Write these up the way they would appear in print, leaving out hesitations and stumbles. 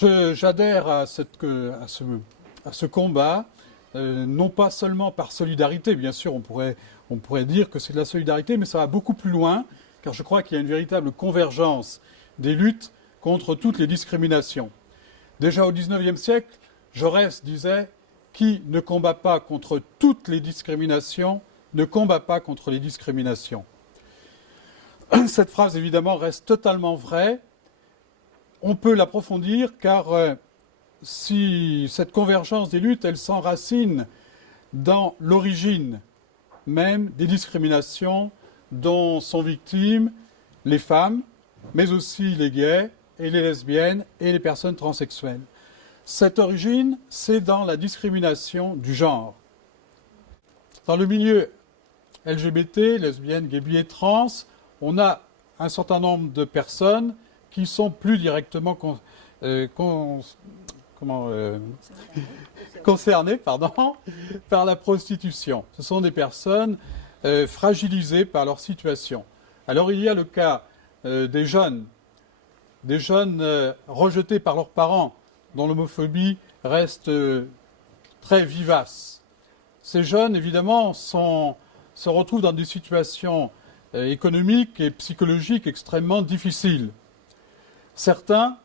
J'adhère à ce combat, non pas seulement par solidarité, bien sûr, on pourrait dire que c'est de la solidarité, mais ça va beaucoup plus loin, car je crois qu'il y a une véritable convergence des luttes contre toutes les discriminations. Déjà au XIXe siècle, Jaurès disait « Qui ne combat pas contre toutes les discriminations ne combat pas contre les discriminations ». Cette phrase, évidemment, reste totalement vraie. On peut l'approfondir car si cette convergence des luttes, elle s'enracine dans l'origine même des discriminations dont sont victimes les femmes, mais aussi les gays et les lesbiennes et les personnes transsexuelles. Cette origine, c'est dans la discrimination du genre. Dans le milieu LGBT, lesbiennes, gays, bi et trans, on a un certain nombre de personnes qui sont plus directement concernées par la prostitution. Ce sont des personnes fragilisées par leur situation. Alors il y a le cas des jeunes rejetés par leurs parents, dont l'homophobie reste très vivace. Ces jeunes, évidemment, se retrouvent dans des situations économiques et psychologiques extrêmement difficiles. Certains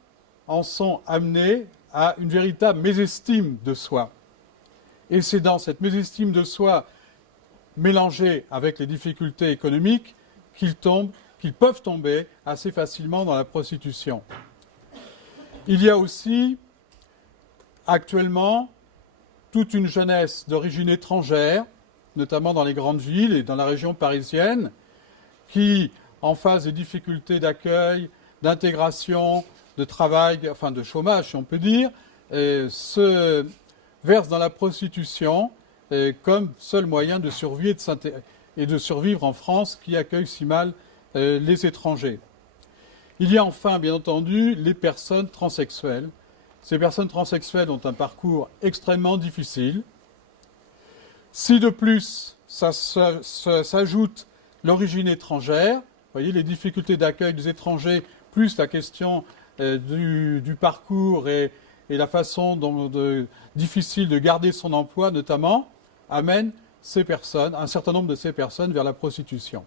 en sont amenés à une véritable mésestime de soi. Et c'est dans cette mésestime de soi, mélangée avec les difficultés économiques, qu'ils peuvent tomber assez facilement dans la prostitution. Il y a aussi, actuellement, toute une jeunesse d'origine étrangère, notamment dans les grandes villes et dans la région parisienne, qui, en face des difficultés d'accueil, d'intégration, de travail, enfin de chômage, si on peut dire, se verse dans la prostitution comme seul moyen de survie et de survivre en France qui accueille si mal les étrangers. Il y a enfin, bien entendu, les personnes transsexuelles. Ces personnes transsexuelles ont un parcours extrêmement difficile. Si de plus s'ajoute l'origine étrangère, vous voyez les difficultés d'accueil des étrangers, plus la question du parcours et la façon difficile de garder son emploi notamment, amène un certain nombre de ces personnes vers la prostitution.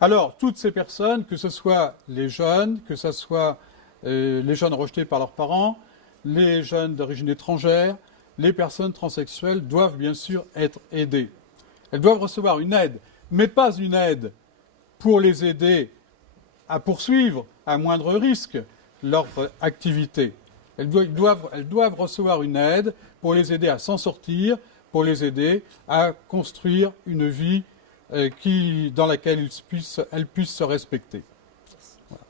Alors, toutes ces personnes, que ce soit les jeunes, que ce soit les jeunes rejetés par leurs parents, les jeunes d'origine étrangère, les personnes transsexuelles doivent bien sûr être aidées. Elles doivent recevoir une aide, mais pas une aide pour les aider à poursuivre à moindre risque leur activité. Elles doivent recevoir une aide pour les aider à s'en sortir, pour les aider à construire une vie dans laquelle elles puissent se respecter. Voilà.